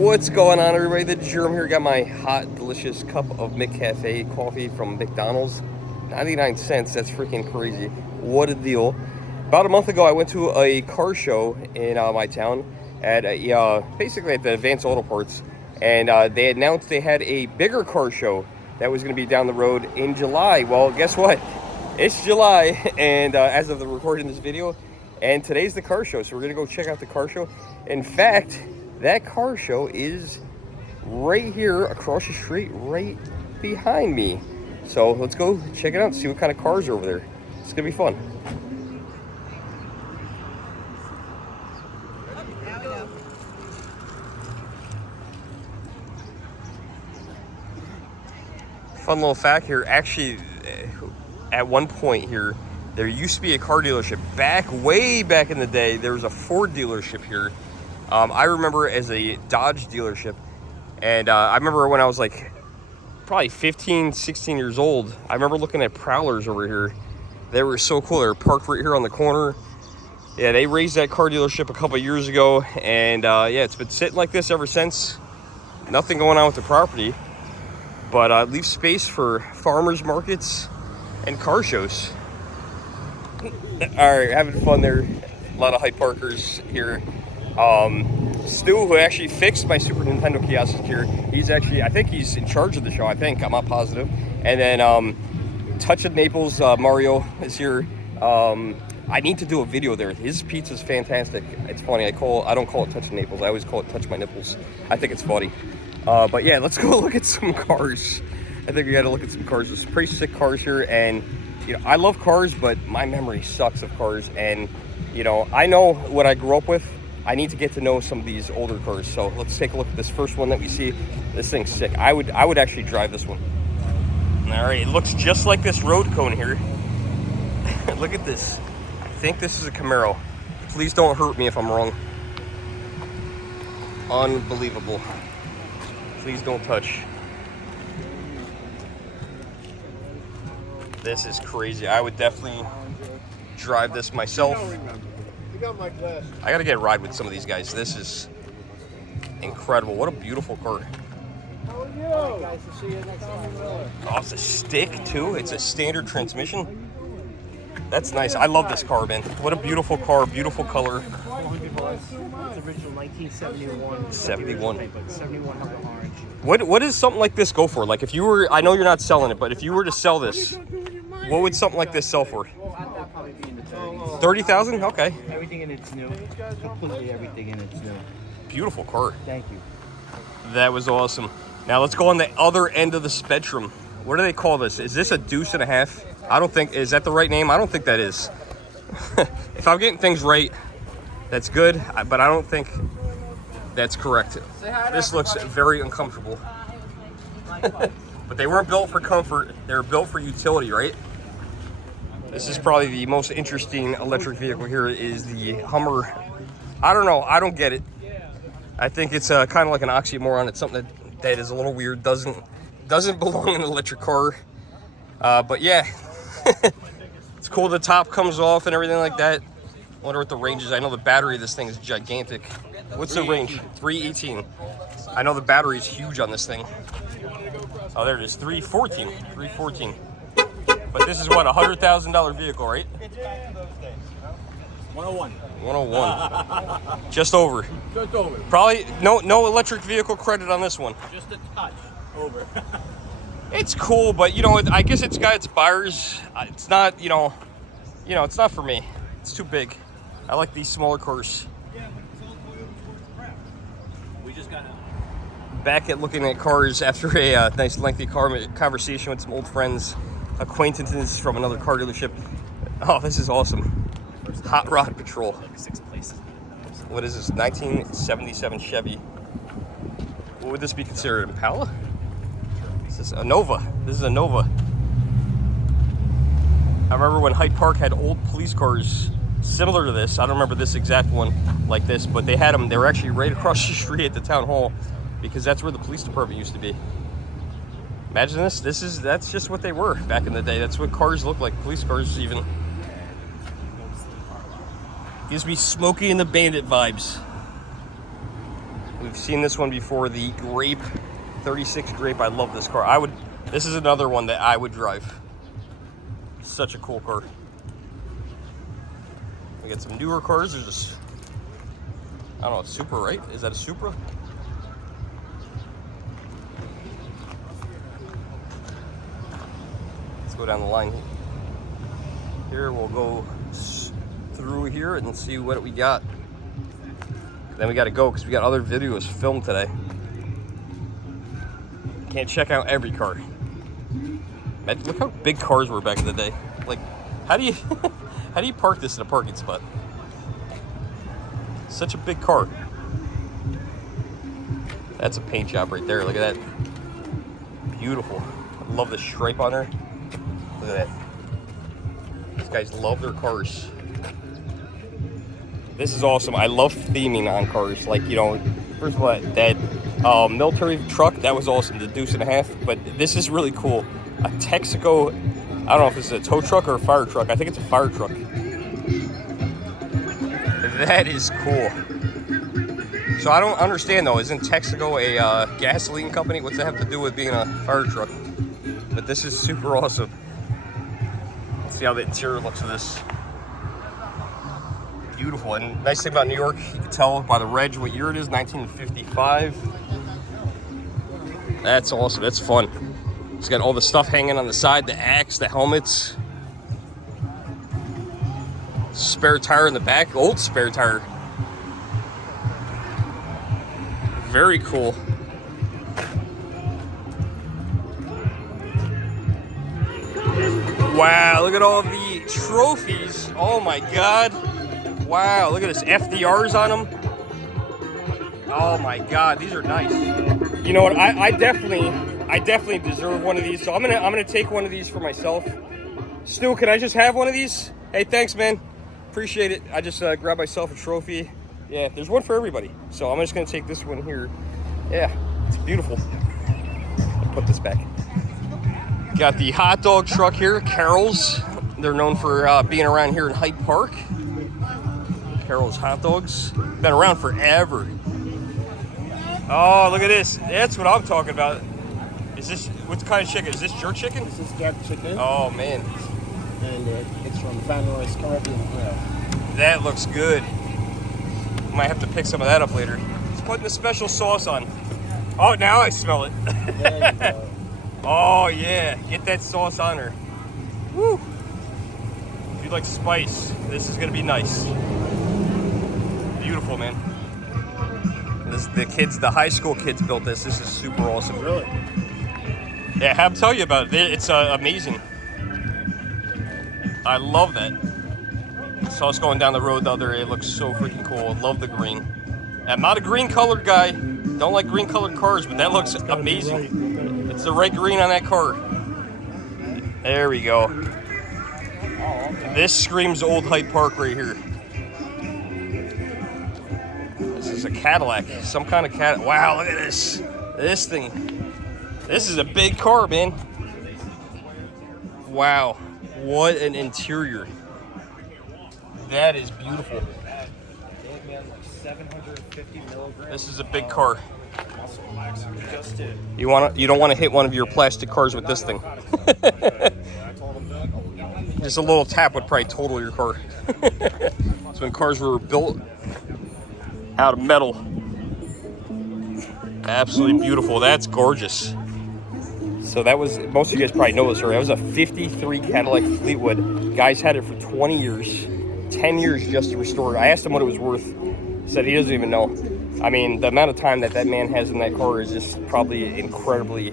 What's going on, everybody? The Germ here. Got my hot, delicious cup of McCafe coffee from McDonald's. 99 cents. That's freaking crazy. What a deal. About a month ago, I went to a car show in my town at basically at the Advanced Auto Parts, and they announced they had a bigger car show that was going to be down the road in July. Well, guess what? It's July, and as of the recording this video, and today's the car show, so we're going to go check out the car show. In fact, that car show is right here across the street, right behind me. So let's go check it out and see what kind of cars are over there. It's gonna be fun. Fun little fact here, actually, at one point here, there used to be a car dealership. Way back in the day, there was a Ford dealership here. I remember as a Dodge dealership, and I remember when I was like probably 15, 16 years old, I remember looking at Prowlers over here. They were so cool. They were parked right here on the corner. Yeah, they raised that car dealership a couple of years ago, and yeah, it's been sitting like this ever since. Nothing going on with the property, but leave space for farmers markets and car shows. All right, having fun there. A lot of Hyde Parkers here. Stu, who actually fixed my Super Nintendo kiosk here, he's actually, I think he's in charge of the show, I'm not positive. And then Touch of Naples, Mario is here. I need to do a video there. His pizza's fantastic. It's funny, I don't call it Touch of Naples, I always call it Touch My Nipples. I think it's funny. But yeah, let's go look at some cars. I think we gotta look at some cars. There's pretty sick cars here, and you know, I love cars, but my memory sucks of cars, and you know, I know what I grew up with. I need to get to know some of these older cars. So let's take a look at this first one that we see. This thing's sick. I would actually drive this one. All right, it looks just like this road cone here. Look at this. I think this is a Camaro. Please don't hurt me if I'm wrong. Unbelievable. Please don't touch. This is crazy. I would definitely drive this myself. I gotta get a ride with some of these guys. This is incredible. What a beautiful car. How are you? Guys, to see you next time. Oh, it's a stick too. It's a standard transmission. That's nice. I love this car, man. What a beautiful car, beautiful color. 400 bucks. It's original 1971. 71. 71 orange. What does something like this go for? Like if you were, I know you're not selling it, but if you were to sell this, what would something like this sell for? That'd probably be in the 30s. 30,000? Okay. Everything in it's new. Completely everything in it's new. Beautiful car. Thank you. That was awesome. Now let's go on the other end of the spectrum. What do they call this? Is this a deuce and a half? I don't think, is that the right name? I don't think that is. If I'm getting things right, that's good, but I don't think that's correct. This looks very uncomfortable. But they weren't built for comfort, they were built for utility, right? This is probably the most interesting electric vehicle here is the Hummer. I don't know, I don't get it. I think it's kind of like an oxymoron. It's something that is a little weird, doesn't belong in an electric car. But yeah, it's cool. The top comes off and everything like that. Wonder what the range is. I know the battery of this thing is gigantic. What's the range? 318. I know the battery is huge on this thing. Oh, there it is, 314. 314. But this is what, a $100,000 vehicle, right? 101. 101. Just over. Just over. Probably no electric vehicle credit on this one. Just a touch over. It's cool, but you know, I guess it's got its buyers. It's not, you know, it's not for me. It's too big. I like these smaller cars. We just got Back at looking at cars after a nice lengthy conversation with some old friends, acquaintances from another car dealership. Oh, this is awesome. Hot Rod Patrol. What is this, 1977 Chevy? What would this be considered, Impala? This is a Nova. This is a Nova. I remember when Hyde Park had old police cars similar to this. I don't remember this exact one like this, but they had them. They were actually right across the street at the town hall because that's where the police department used to be. Imagine this. That's just what they were back in the day. That's what cars look like. Police cars even. Gives me Smokey and the Bandit vibes. We've seen this one before, the Grape, 36 Grape. I love this car. This is another one that I would drive. Such a cool car. We got some newer cars. There's just, I don't know, it's Supra, right? Is that a Supra? Let's go down the line here. We'll go through here and see what we got. Then we got to go because we got other videos filmed today. Can't check out every car. Look how big cars were back in the day. Like, how do you how do you park this in a parking spot? Such a big car. That's a paint job right there. Look at that. Beautiful. I love the stripe on her. Look at that. These guys love their cars. This is awesome. I love theming on cars. Like, you know, first of all, that military truck, that was awesome. The Deuce and a Half. But this is really cool. A Texaco, I don't know if it's a tow truck or a fire truck. I think it's a fire truck. That is cool. So I don't understand though, isn't Texaco a gasoline company? What's that have to do with being a fire truck? But this is super awesome. Let's see how the interior looks of this. Beautiful. And nice thing about New York, you can tell by the reg what year it is, 1955. That's awesome. That's fun. It's got all the stuff hanging on the side, the axe, the helmets. Spare tire in the back, old spare tire. Very cool. Wow, look at all the trophies. Oh my God. Wow, look at this, FDRs on them. Oh my God, these are nice. You know what, I definitely deserve one of these, so I'm gonna take one of these for myself. Stu, can I just have one of these? Hey, thanks, man. Appreciate it. I just grabbed myself a trophy. Yeah, there's one for everybody. So I'm just gonna take this one here. Yeah, it's beautiful. I'll put this back. Got the hot dog truck here, Carol's. They're known for being around here in Hyde Park. Carol's hot dogs. Been around forever. Oh, look at this. That's what I'm talking about. Is this, what kind of chicken? Is this jerk chicken? This is jerk chicken. Oh, man. And it's from Van Roy's Caribbean Grill. That looks good. Might have to pick some of that up later. It's putting the special sauce on. Oh, now I smell it. There you go. Oh, yeah. Get that sauce on her. Woo. If you like spice, this is going to be nice. Beautiful, man. This, the high school kids built this. This is super awesome. Really? Yeah, have to tell you about it. It's amazing. I love that. Saw us going down the road the other day. It looks so freaking cool. Love the green. I'm not a green colored guy. Don't like green colored cars, but that looks amazing. It's the right green on that car. There we go. This screams old Hyde Park right here. This is a Cadillac. Some kind of Cadillac. Wow, look at this. This thing. This is a big car, man. Wow. What an interior. That is beautiful. 750 milligrams. This is a big car. You don't want to hit one of your plastic cars with this thing. Just a little tap would probably total your car. So when cars were built out of metal. Absolutely beautiful. That's gorgeous. So that was, most of you guys probably know this story. That was a 53 Cadillac Fleetwood. Guys had it for 20 years. 10 years just to restore it. I asked him what it was worth. He said he doesn't even know. I mean, the amount of time that man has in that car is just probably incredibly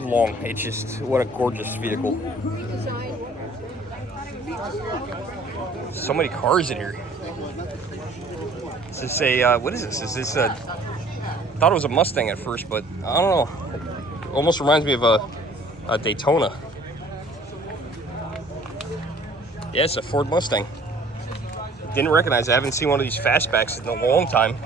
long. It's just, what a gorgeous vehicle. So many cars in here. Is this a, what is this? Is this a, I thought it was a Mustang at first, but I don't know. It almost reminds me of a Daytona. Yeah, it's a Ford Mustang. Didn't recognize it. I haven't seen one of these fastbacks in a long time.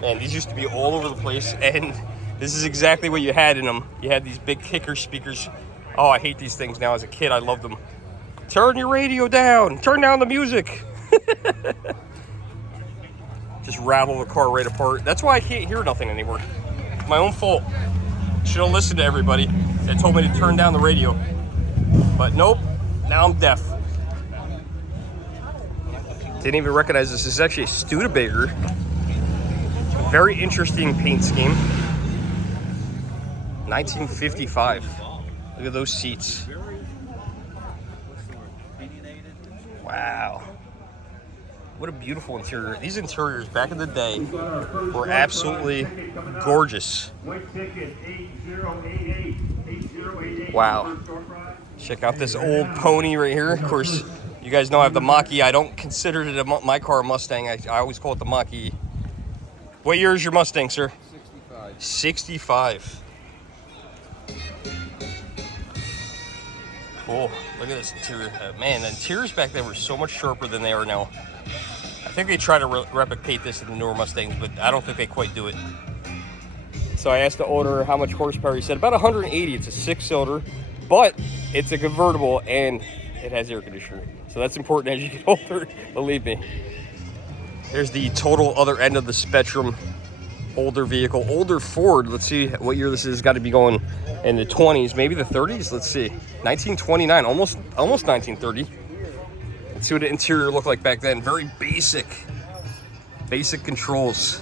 Man, these used to be all over the place, and this is exactly what you had in them. You had these big kicker speakers. Oh, I hate these things now. As a kid, I loved them. Turn your radio down. Turn down the music. just rattle the car right apart. That's why I can't hear nothing anymore. My own fault. Should have listened to everybody that told me to turn down the radio. But nope, now I'm deaf. Didn't even recognize this. This is actually a Studebaker. Very interesting paint scheme. 1955. Look at those seats. Wow. What a beautiful interior. These interiors back in the day were absolutely gorgeous. Wow. Check out this old pony right here. Of course, you guys know I have the Mach-E. I don't consider it my car a Mustang. I always call it the Mach-E. What year is your Mustang, sir? 65. Cool. Look at this interior. Man, the interiors back then were so much sharper than they are now. I think they try to replicate this in the newer Mustangs, but I don't think they quite do it. So I asked the owner how much horsepower. He said about 180. It's a 6-cylinder, but it's a convertible and it has air conditioning. So that's important as you get older, believe me. There's the total other end of the spectrum. Older vehicle, older Ford. Let's see what year this is. Got to be going in the 20s, maybe the 30s. Let's see, 1929, almost 1930. Let's see what the interior looked like back then. Very basic controls.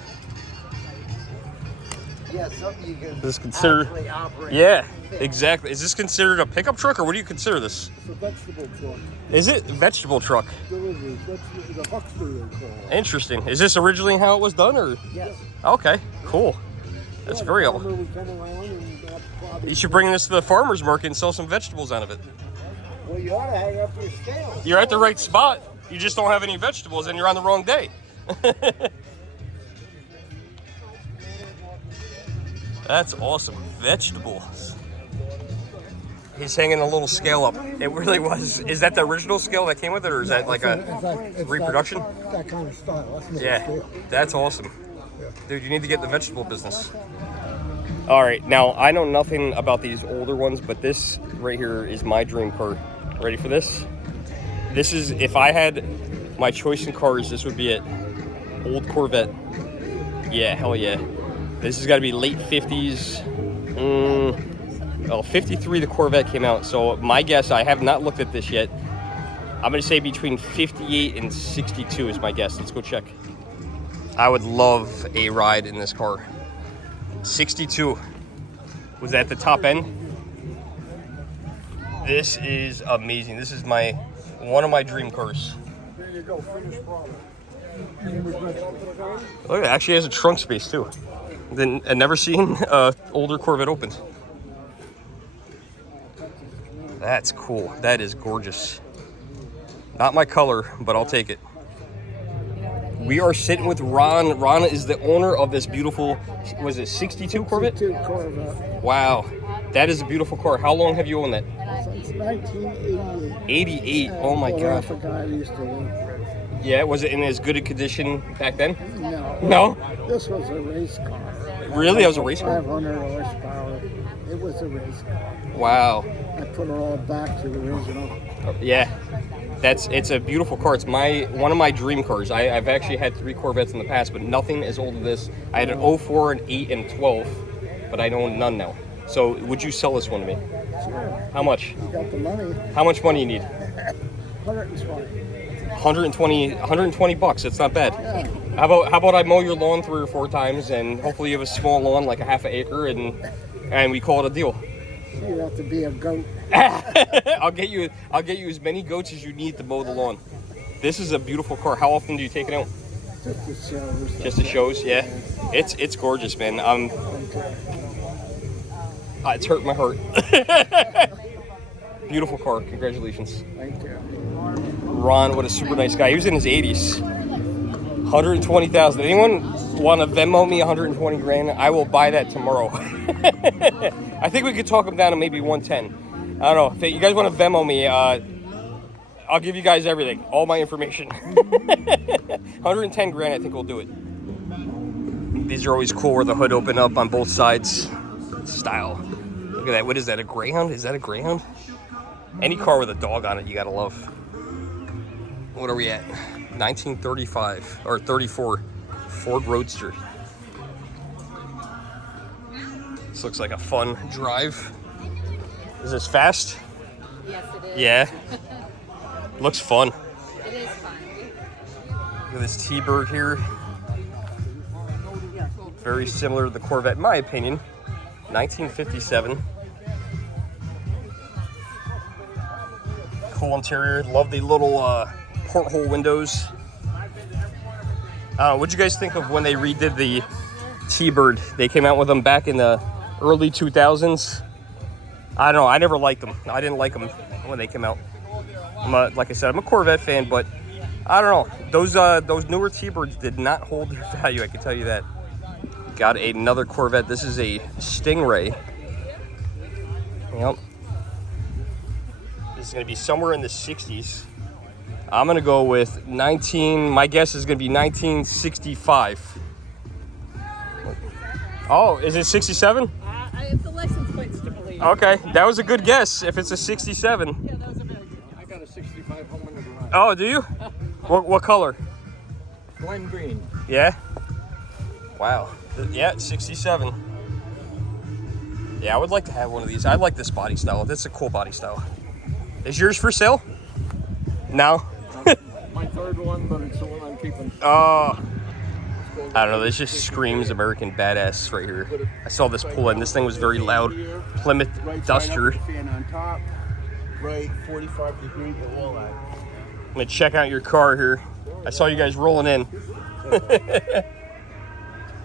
Yeah, something you can This is considered, actually operate. yeah, exactly. Is this considered a pickup truck, or what do you consider this? It's a vegetable truck. Is it vegetable truck? Delivery. That's the Huckster they call it. Interesting. Is this originally how it was done, or? Yes. Okay, cool. That's Yeah, very the old. farmer would come around and probably- You should bring this to the farmer's market and sell some vegetables out of it. Well, you ought to hang up your scales. You're at the right spot. You just don't have any vegetables and you're on the wrong day. That's awesome. Vegetables. He's hanging a little scale up. It really was. Is that the original scale that came with it, or is that like a It's reproduction? That kind of style. That's not a Yeah, scale. that's awesome. Dude, you need to get in the vegetable business. All right, now I know nothing about these older ones, but this right here is my dream car. Ready for this? This is, if I had my choice in cars, this would be it. Old Corvette. Yeah, hell yeah. This has got to be late 50s. Well, 53 the Corvette came out, so my guess, I have not looked at this yet. I'm going to say between 58 and 62 is my guess. Let's go check. I would love a ride in this car. 62. Was that the top end? This is amazing. This is one of my dream cars. There you go. Finished product. Look, it actually has a trunk space too. Then I've never seen older Corvette opened. That's cool. That is gorgeous. Not my color, but I'll take it. We are sitting with Ron. Ron is the owner of this beautiful, was it 62 Corvette? 62 Corvette. Wow. That is a beautiful car. How long have you owned that? Since 1988. 88. Oh my Well, God. that's a guy I used to work with. Yeah, was it in as good a condition back then? No. No? This was a race car. Really? That was a race car? 500 horsepower. It was a race car. Wow. I put it all back to the original. Yeah. It's a beautiful car. It's one of my dream cars. I've actually had 3 Corvettes in the past, but nothing as old as this. I had an 04, an 8, and 12, but I own none now. So would you sell this one to me? Sure. How much? You got the money. How much money you need? 120. 120 bucks. That's not bad. Yeah. How about I mow your lawn 3 or 4 times, and hopefully you have a small lawn, like a half an acre, and we call it a deal. You have to be a goat. I'll get you as many goats as you need to mow the lawn. This is a beautiful car. How often do you take it out? Just the shows. Just the shows, yeah. It's gorgeous, man. It's hurt my heart. Beautiful car. Congratulations. Thank you. Ron, what a super nice guy. He was in his 80s. 120,000. Anyone want to Venmo me 120 grand? I will buy that tomorrow. I think we could talk him down to maybe 110. I don't know. If you guys want to Venmo me, I'll give you guys everything, all my information. 110 grand, I think we'll do it. These are always cool where the hood open up on both sides. Style. Look at that. What is that, a Greyhound? Is that a Greyhound? Any car with a dog on it, you gotta love. What are we at? 1935 or 34 Ford Roadster. This looks like a fun drive. Is this fast? Yes, it is. Yeah. Looks fun. It is fun. Look at this T-Bird here. Very similar to the Corvette, in my opinion. 1957. Cool interior. Love the little porthole windows. What'd you guys think of when they redid the T-Bird? They came out with them back in the early 2000s. I don't know. I never liked them. I didn't like them when they came out. Like I said, I'm a Corvette fan, but I don't know. Those newer T-Birds did not hold their value. I can tell you that. Got another Corvette. This is a Stingray. Yep. This is going to be somewhere in the 60s. I'm going to go with my guess is going to be 1965. Oh, is it 67? If the license plate's to believe. Okay, that was a good guess if it's a 67. Yeah, that was a very good guess. I got a 65 home in the garage. Oh, do you? What color? Lime green. Yeah? Wow. Yeah, 67. Yeah, I would like to have one of these. I like this body style. That's a cool body style. Is yours for sale? No? My third one, but it's the one I'm keeping. Oh. I don't know. This just screams American badass right here. I saw this pull in. This thing was very loud. Plymouth Duster. Fan on top, right 45 degree wall line. I'm going to check out your car here. I saw you guys rolling in.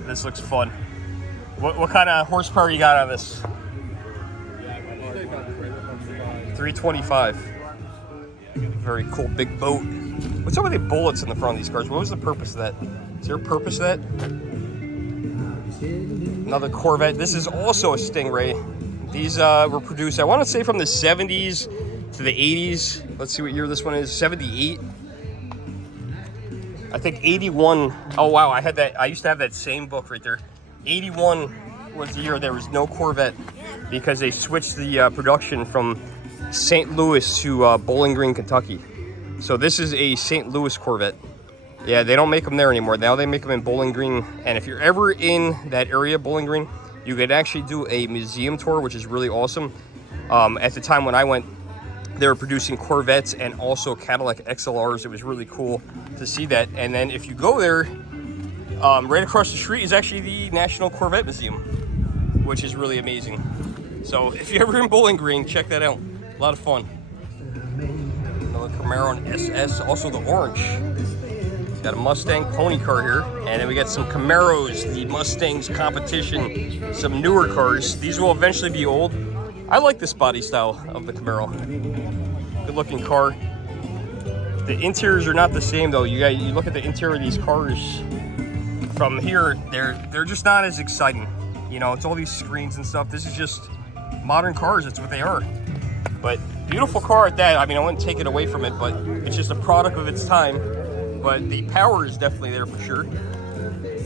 This looks fun. What kind of horsepower you got on this? 325. Very cool big boat. What's up with the bullets in the front of these cars? What was the purpose of that? Is there a purpose to that? Another Corvette. This is also a Stingray. These were produced, I want to say, from the 70s to the 80s. Let's see what year this one is. 78. I think 81. Oh wow, I used to have that same book right there. 81 was the year there was no Corvette because they switched the production from St. Louis to Bowling Green, Kentucky. So this is a St. Louis Corvette. Yeah, they don't make them there anymore. Now they make them in Bowling Green. And if you're ever in that area, Bowling Green, you could actually do a museum tour, which is really awesome. At the time when I went, they were producing Corvettes and also Cadillac XLRs. It was really cool to see that. And then if you go there, right across the street is actually the National Corvette Museum, which is really amazing. So if you're ever in Bowling Green, check that out. A lot of fun. Another Camaro and SS, also the orange. Got a Mustang pony car here, and then we got some Camaros, the Mustangs competition, some newer cars. These will eventually be old. I like this body style of the Camaro. Good looking car. The interiors are not the same though. You look at the interior of these cars from here, they're just not as exciting. You know, it's all these screens and stuff. This is just modern cars. It's what they are. But beautiful car at that. I mean, I wouldn't take it away from it, but it's just a product of its time. But the power is definitely there for sure.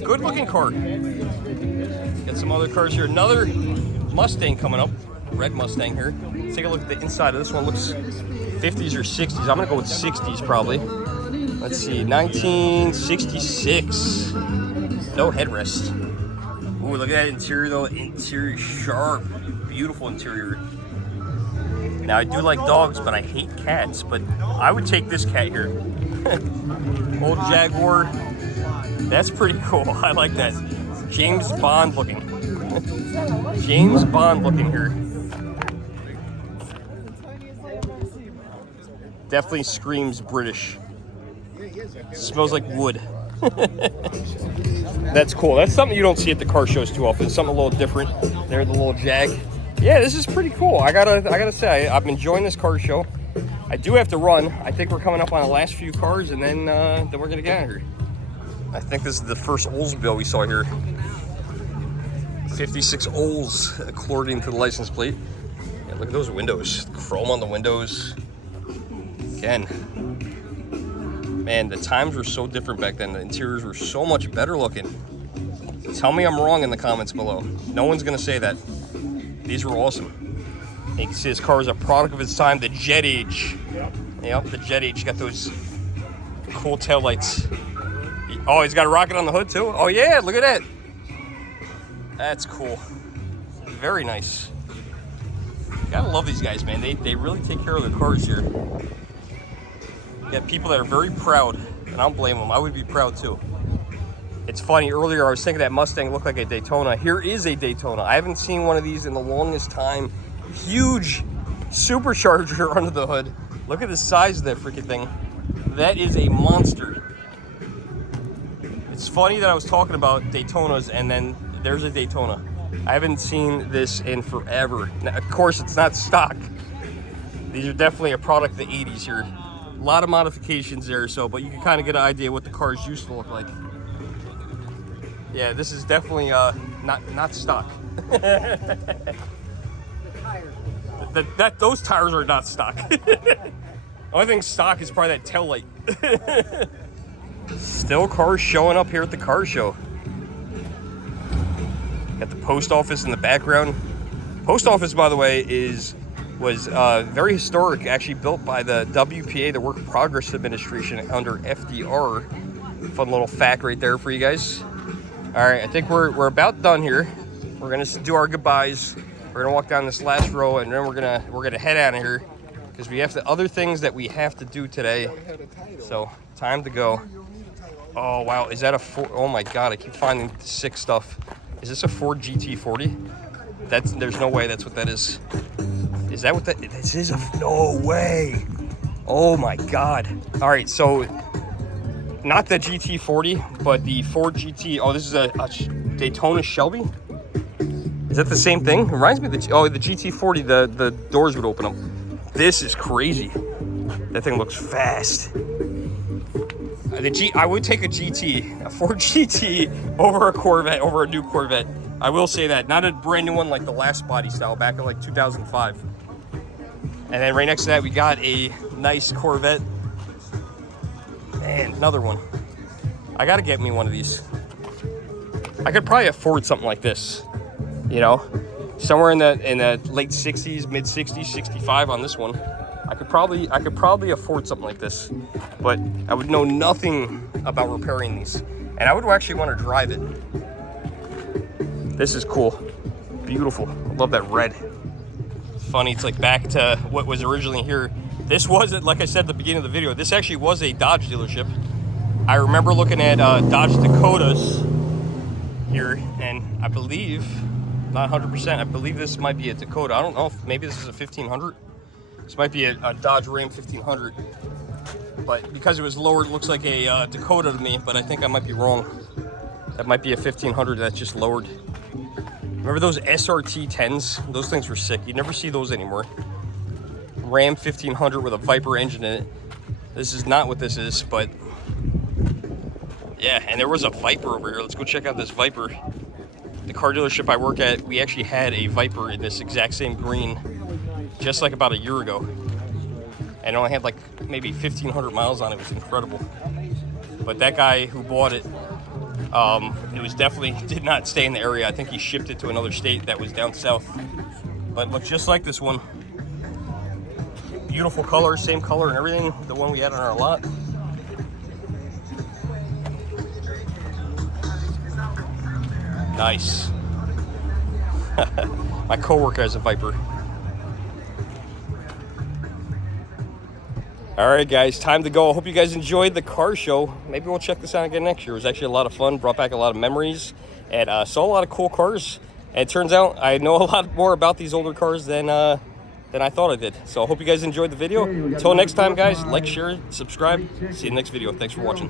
Good looking car. Got some other cars here. Another Mustang coming up. Red Mustang here. Let's take a look at the inside of this one. Looks 50s or 60s. I'm gonna go with 60s probably. Let's see, 1966. No headrest. Ooh, look at that interior though. Interior sharp. Beautiful interior. Now I do like dogs, but I hate cats. But I would take this cat here. Old Jaguar. That's pretty cool. I like that. James Bond looking. James Bond looking here. Definitely screams British. Smells like wood. That's cool. That's something you don't see at the car shows too often. Something a little different. There, the little Jag. Yeah, this is pretty cool. I gotta say, I'm enjoying this car show. I do have to run. I think we're coming up on the last few cars, and then we're gonna get out of here. I think this is the first Oldsmobile we saw here. 56 Olds, according to the license plate. Yeah, look at those windows. Chrome on the windows. Again, man, the times were so different back then. The interiors were so much better looking. Tell me I'm wrong in the comments below. No one's gonna say that. These were awesome. You can see this car is a product of its time. The Jet Age. Yep, the Jet Age got those cool taillights. Oh, he's got a rocket on the hood too? Oh yeah, look at that. That's cool. Very nice. Gotta love these guys, man. They really take care of their cars here. You got people that are very proud, and I don't blame them. I would be proud too. It's funny, earlier I was thinking that Mustang looked like a Daytona. Here is a Daytona. I haven't seen one of these in the longest time. Huge supercharger under the hood. Look at the size of that freaking thing. That is a monster. It's funny that I was talking about Daytonas and then there's a Daytona. I haven't seen this in forever. Now, of course, it's not stock. These are definitely a product of the 80s here. A lot of modifications there, so, but you can kind of get an idea what the cars used to look like. Yeah, this is definitely not stock. Those tires are not stock. Only thing stock is probably that tail light. Still cars showing up here at the car show. Got the post office in the background. Post office, by the way, was very historic. Actually built by the WPA, the Work Progress Administration, under FDR. Fun little fact right there for you guys. All right, I think we're about done here. We're gonna do our goodbyes. We're gonna walk down this last row, and then we're gonna head out of here because we have the other things that we have to do today. So time to go. Oh wow, is that a Ford? Oh my God, I keep finding sick stuff. Is this a Ford GT40? There's no way that's what that is. Is that what that? This is no way. Oh my God. All right, so. Not the GT40, but the Ford GT. Oh, this is a Daytona Shelby. Is that the same thing? It reminds me of the GT40. The doors would open up. This is crazy. That thing looks fast. I would take a GT, a Ford GT, over a Corvette, over a new Corvette. I will say that. Not a brand new one like the last body style back in like 2005. And then right next to that, we got a nice Corvette. Man, another one. I gotta get me one of these. I could probably afford something like this, you know, somewhere in the late 60s, mid 60s, 65 on this one. I could probably afford something like this, but I would know nothing about repairing these, and I would actually want to drive it. This is cool, beautiful. I love that red. Funny, it's like back to what was originally here. This wasn't, like I said at the beginning of the video, this actually was a Dodge dealership. I remember looking at Dodge Dakotas here, and I believe, not 100%, I believe this might be a Dakota. I don't know if maybe this is a 1500. This might be a Dodge Ram 1500. But because it was lowered, it looks like a Dakota to me, but I think I might be wrong. That might be a 1500 that's just lowered. Remember those SRT 10s? Those things were sick. You never see those anymore. Ram 1500 with a Viper engine in it. This is not what this is, but yeah, and there was a Viper over here. Let's go check out this Viper. The car dealership I work at, we actually had a Viper in this exact same green just like about a year ago. And it only had like maybe 1,500 miles on it. It was incredible. But that guy who bought it, it was definitely did not stay in the area. I think he shipped it to another state that was down south. But it looks just like this one. Beautiful color, same color and everything, the one we had on our lot. Nice. My coworker has a Viper. All right, guys, time to go. I hope you guys enjoyed the car show. Maybe we'll check this out again next year. It was actually a lot of fun, brought back a lot of memories, and saw a lot of cool cars. And it turns out I know a lot more about these older cars than I thought I did. So I hope you guys enjoyed the video. Until next time, guys, like, share, subscribe. See you in the next video. Thanks for watching.